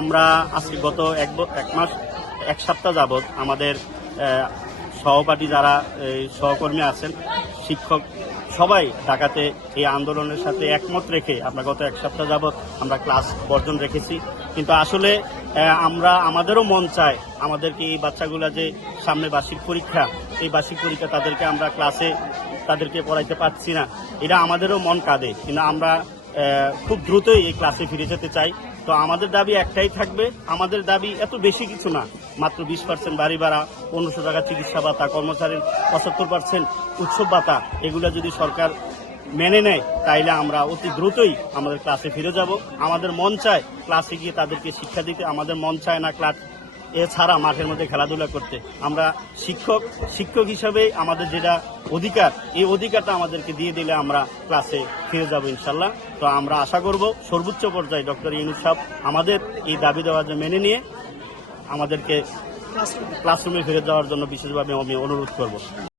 আমরা আজকে গত এক এক মাস, এক সপ্তাহ যাবৎ আমাদের সহপাঠী যারা সহকর্মী আছেন, শিক্ষক, সবাই ঢাকাতে এই আন্দোলনের সাথে একমত রেখে আমরা গত এক সপ্তাহ যাবৎ আমরা ক্লাস বর্জন রেখেছি। কিন্তু আসলে আমরা, আমাদেরও মন চায় আমাদেরকে এই বাচ্চাগুলো যে সামনে বার্ষিক পরীক্ষা, এই বার্ষিক পরীক্ষা তাদেরকে আমরা ক্লাসে তাদেরকে পড়াইতে পারছি না। এটা আমাদেরও মন কাঁদে কিন্তু আমরা খুব দ্রুতই এই ক্লাসে ফিরে যেতে চাই। তো আমাদের দাবি একটাই থাকবে। আমাদের দাবি এত বেশি কিছু না। মাত্র বিশ পার্সেন্ট বাড়ি ভাড়া, পনেরোশো টাকা চিকিৎসা ভাতা, কর্মচারীর পঁচাত্তর পার্সেন্ট উৎসব ভাতা, এগুলো যদি সরকার মেনে নেয়, তাইলে আমরা অতি দ্রুতই আমাদের ক্লাসে ফিরে যাব। আমাদের মন চায় ক্লাসে গিয়ে তাদেরকে শিক্ষা দিতে। আমাদের মন চায় না ক্লাস এছাড়া মাঠের মধ্যে খেলাধুলা করতে। আমরা শিক্ষক শিক্ষক হিসাবেই আমাদের যেটা অধিকার, এই অধিকারটা আমাদেরকে দিয়ে দিলে আমরা ক্লাসে ফিরে যাব ইনশাল্লাহ। তো আমরা আশা করব সর্বোচ্চ পর্যায়ে ডক্টর ইউনুস সাহেব আমাদের এই দাবি দেওয়া মেনে নিয়ে আমাদেরকে ক্লাসরুমে ফিরে যাওয়ার জন্য বিশেষভাবে আমি অনুরোধ করব।